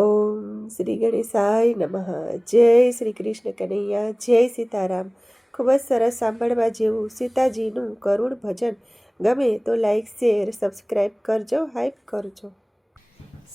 ઓમ શ્રી ગણેશાય નમઃ. જય શ્રી કૃષ્ણ કનૈયા, જય સીતારામ. ખૂબ જ સરસ સાંભળવા જેવું સીતાજીનું કરુણ ભજન. ગમે તો લાઈક, શેર, સબસ્ક્રાઈબ કરજો, હાઈપ કરજો.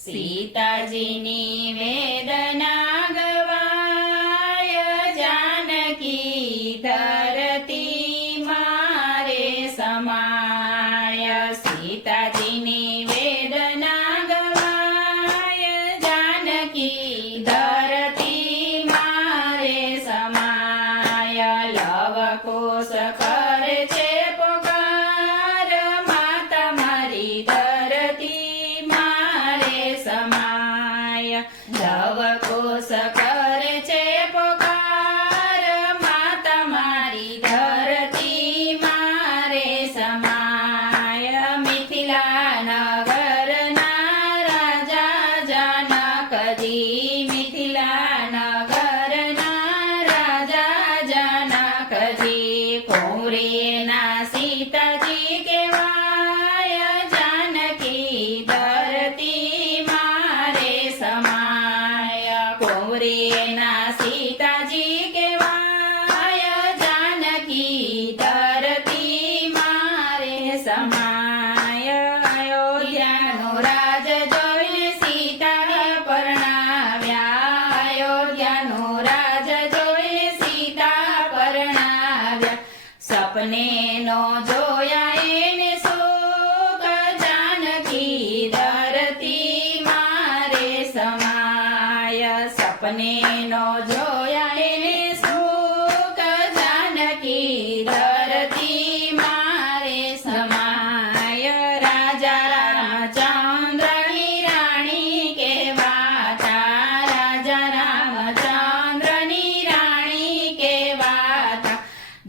સીતાજીની વેદના ગવાય, જાનકી ધરતી મારે સમાય. સીતાજીની વેદના ગવાય, જાનકી ધરતી મારે સમાય. લવકુશ કરે છે પોકાર, માતા મારી ધરતી મારે સમાય. લવકુશ કરે છે પોકાર, માતા મારી ધરતી મારે સમાય. મિથિલા નગરના રાજા જનકજી, મિથિલા નગરના રાજા જનકજી, કૌરેના સીતાજી કેવાય, જાનકી ધરતી મારે સમાય. કૌરેના સીતાજી કેવાય, જાનકી ધરતી મારે સમાય. અયોધ્યાનો રાજ જોઈને સીતા પરણાવ્યા, અયોધ્યાનો રાજ જોઈને સીતા પરણાવ્યા. સપને નો જોયા એને સુખ, જાનકી ધરતી મારે સમાય. સપને નો જોયા એને સુખ, જાનકી ધરતી મારે સમાય. રાજા રામચંદ્રની રાણી કેવાતા, રાજા રામચંદ્રની રાણી કેવાતા.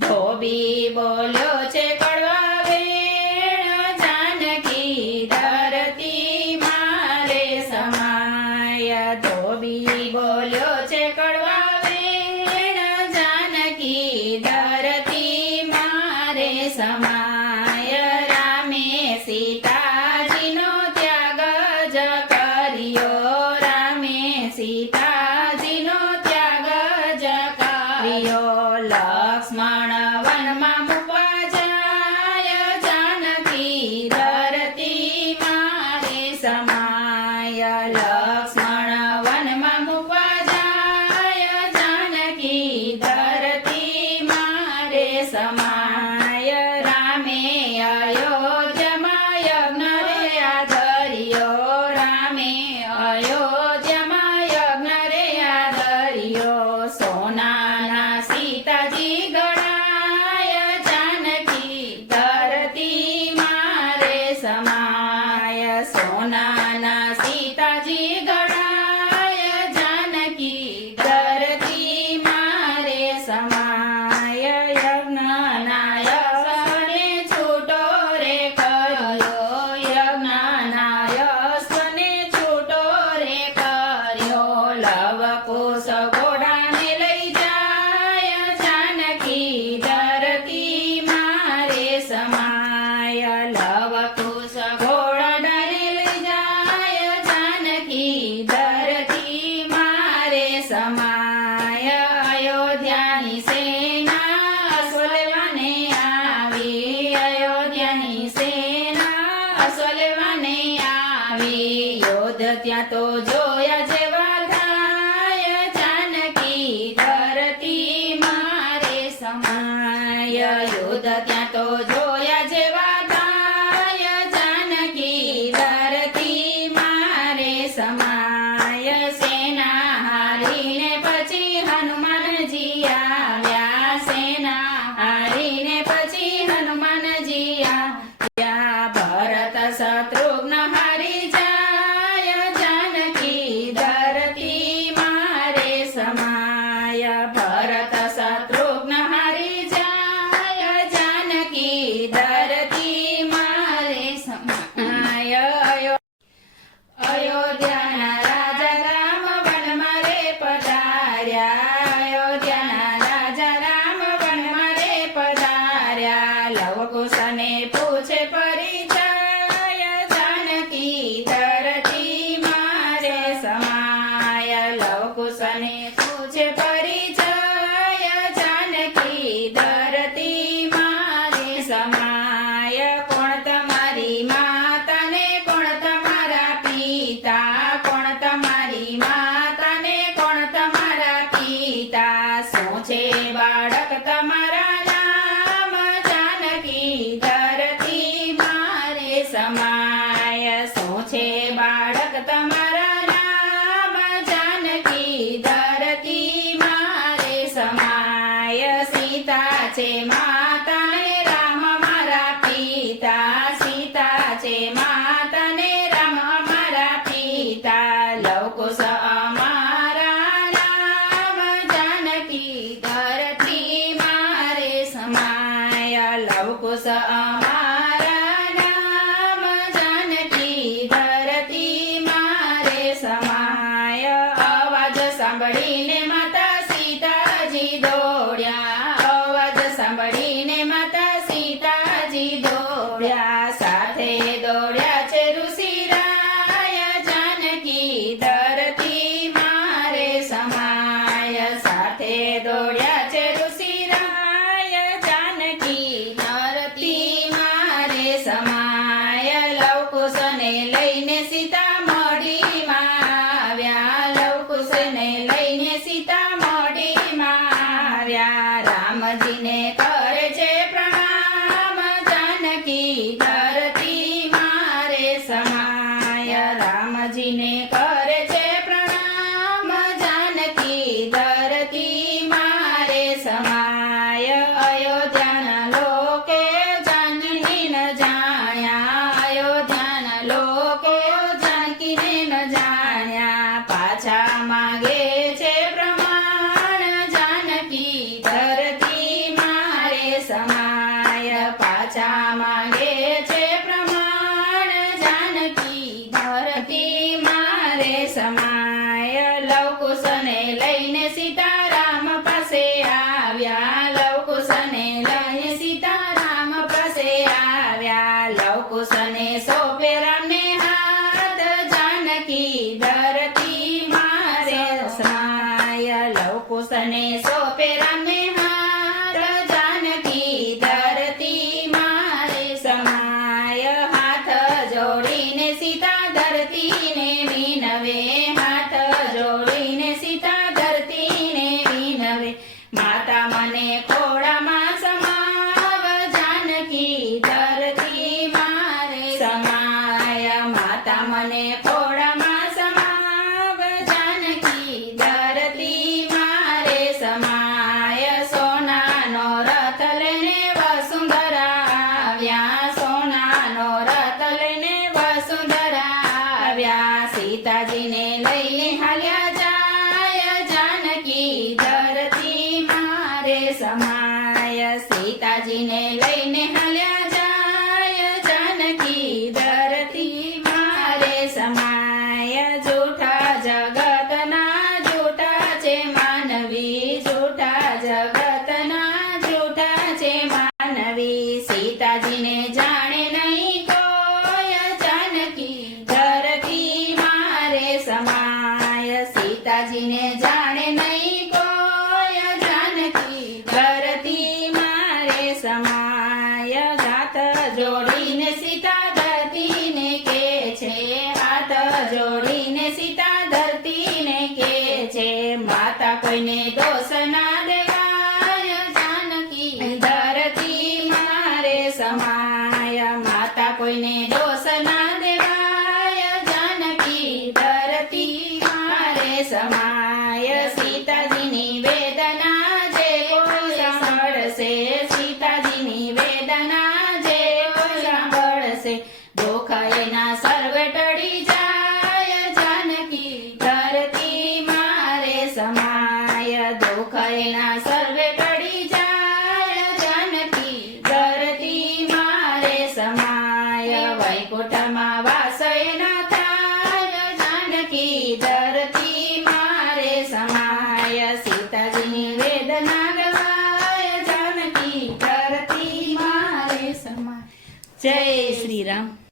ધોબી બોલ્યો છે કડવા વેણ, જાનકી ધરતી મારે સમાય. ધોબી બોલ્યો છે કડવા વેણ, જાનકી ધરતી મારે સમાય. રામે સીતાજીનો ત્યાગ જ કર્યો, રામે સીતાજીનો ત્યાગ જ કર્યો. લક્ષ્મણ વનમાં મૂકવા જાય, જાનકી ધરતી મારે સમાય. લક્ષ્મણ વનમાં મૂકવા જાય, જાનકી ધરતી મારે સમાય. રામે અયોધ્યામાં યજ્ઞ રે આધર્યો, રામે અયોધ્યામાં યજ્ઞ રે આધર્યો. સોનાના સીતાજી ગણાય, જાનકી ધરતી મારે સમાય. સોનાના સીતાજી ગણાય, જાનકી ધરતી મારે સમાય. યજ્ઞના યશને છૂટો રે કર્યો, યજ્ઞના યશને છૂટો રે કર્યો. લવકુશ ઘોડાને લઈ જાય, જાનકી ધરતી મારે સમાય. લવકુશ ઘોડાને લઈ જાય, જાનકી ધરતી મારે સમાય. અયોધ્યાની સેના અશ્વલેવાને આવી, અયોધ્યાની સેના અશ્વલેવાને આવી. યોધ ત્યાં તો જોયા જેવા થાય, જાનકી ધરતી મારે સમાય. યોધ ત્યાં તો જોયા જેવા થાય, જાનકી ધરતી મારે સમાય. સેના હારીને પછી હનુમાનજી આવ્યા, સેના હારીને પછી હનુમાનજી આવ્યા. ભરત શત્રુઘ્ન હારી જાય, જાનકી ધરતી મારે સમાય. ભરત શત્રુઘ્ન હારી જાય, જાનકી તમારા નામ જાનકી ધરતી મારે સમાય શું છે બાળક તમારા નામ જાનકી ધરતી મારે સમાય સીતા છે માતા ને રામ મારા પિતા સીતા છે માતા ને રામ મારા પિતા લવકુશ અમારા નામ જાનકી ધરતી મારે સમાય લવકુશ અમારા નામ જાનકી ધરતી મારે સમાય અવાજ સાંભળીને માતા સીતાજી દોડ્યા અવાજ સાંભળીને માતા સીતાજી દોડ્યા સાથે દોડ્યા છે ઋષિરાય જાનકી ધરતી મારે સમાય સાથે દોડ્યા છે ઋષિરાય જાનકી ધરતી મારે સમાય લવકુશને લઈને સીતા મોડીમાં આવ્યા લવકુશને લઈને સીતા મોડીમાં આવ્યા રામજીને કરે છે પ્રણામ જાનકી ધરતી મારે સમાય રામજીને કરે છે પ્રણામ જાનકી ધરતી મારે સમાય અયોધ્યાના લોકે જાનકીને ન જાણ્યા અયોધ્યાના લોકે જાનકીને ન જાણ્યા પાછા માગે છે પ્રમાણ જાનકી ધરતી મારે સમાય પાછા માગે છે પ્રમાણ જાનકી ધરતી મારે સમાય લવકુશને લઈને સીતારામ પાસે આવ્યા લવકુશને લઈને સીતારામ પાસે આવ્યા લવકુશને સોંપે રામને હાથ જાનકી ધરતી મારે સમાય લવકુશને સોંપે રામને હાથ જાનકી ધરતી મારે સમાય હાથ જોડીને સીતા ધરતીને વિનવે હાથ જોડીને સીતા ધરતીને વિનવે માતા મને ખોળામાં સમાવ જાનકી ધરતી મારે સમાય માતા મને ખોળામાં સમાવ જાનકી ધરતી મારે સમાય સોનાનો રથ લઈને વસુંધરા આવ્યા સોનાનો રથ લઈને વસુંધરા આવ્યા સીતાજીને લઈને હાલ્યા જાય જાનકી ધરતી મારે સમાય સીતાજીને લઈને હાલ્યા જાય જાનકી ધરતી મારે સમાય જૂઠા જગતના જૂઠા છે માનવી જૂઠા જગતના જૂઠા છે માનવી સીતાજીને જાણે નહીં કોઈ જાનકી ધરતી મારે સમાય સીતાજીને જાણે નહીં કોઈ જાનકી ધરતી મારે સમાય હાથ જોડીને સીતા ધરતીને કે છે હાથ જોડીને સીતા ધરતીને કે છે માતા કોઈને દોષ ના દેવાય જાનકી ધરતી મારે સમાય માતા કોઈને દોષ ના દેવાય જાનકી ધરતી મારે સમાય સીતાજીની વેદના જે કોઈ સાંભળશે સીતાજીની વેદના જે કોઈ સાંભળશે દુઃખ એના સર્વે ટળી જાય જાનકી ધરતી મારે સમાય દુઃખ એના સર્વે ટળી જાય જાનકી ધરતી મારે સમાય વૈકુંઠમાં વાસ એના થાય જાનકી ધરતી મારે સમાય સીતાજીની વેદના ગવાય જાનકી ધરતી મારે સમાય જય શ્રી રામ.